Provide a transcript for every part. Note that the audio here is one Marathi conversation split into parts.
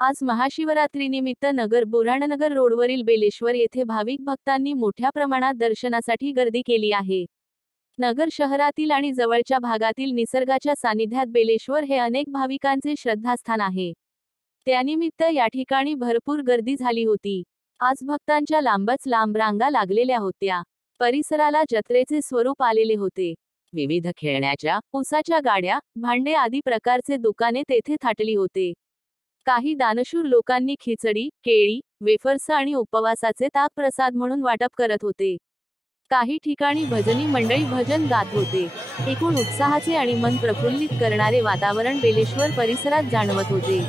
आज महाशिवरात्रीनिमित्त बुऱ्हाणनगर रोडवरील बेलेश्वर येथे भाविक भक्तांनी मोठ्या प्रमाणात दर्शनासाठी गर्दी केली आहे। नगर शहरातील आणि जवळच्या भागातील निसर्गाच्या सानिध्यात बेलेश्वर हे अनेक भाविकांचे श्रद्धास्थान आहे। त्यानिमित्त या ठिकाणी भरपूर गर्दी झाली होती। आज भक्तांच्या लांबच लांब रांगा लागलेल्या होत्या। परिसराला जत्रेचे स्वरूप आलेले होते। विविध खेळण्याच्या, उसाच्या गाड्या, भांडे आदी प्रकारचे दुकाने तेथे थाटली होते। काही दानशूर लोकांनी खिचडी, केळी, वेफर्स आणि उपवासाचे ताक प्रसाद म्हणून वाटप करत होते। काही ठिकाणी भजनी मंडळी भजन गात होते। एकूण उत्साहाचे आणि मन प्रफुल्लित करणारे वातावरण बेलेश्वर परिसरात जाणवत होते।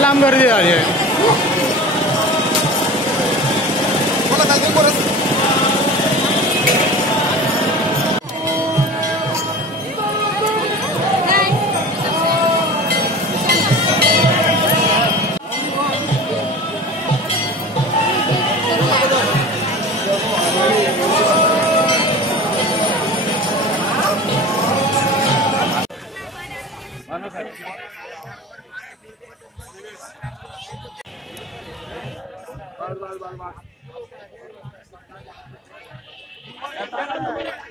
लांब गर्दी झाली आहे। बाल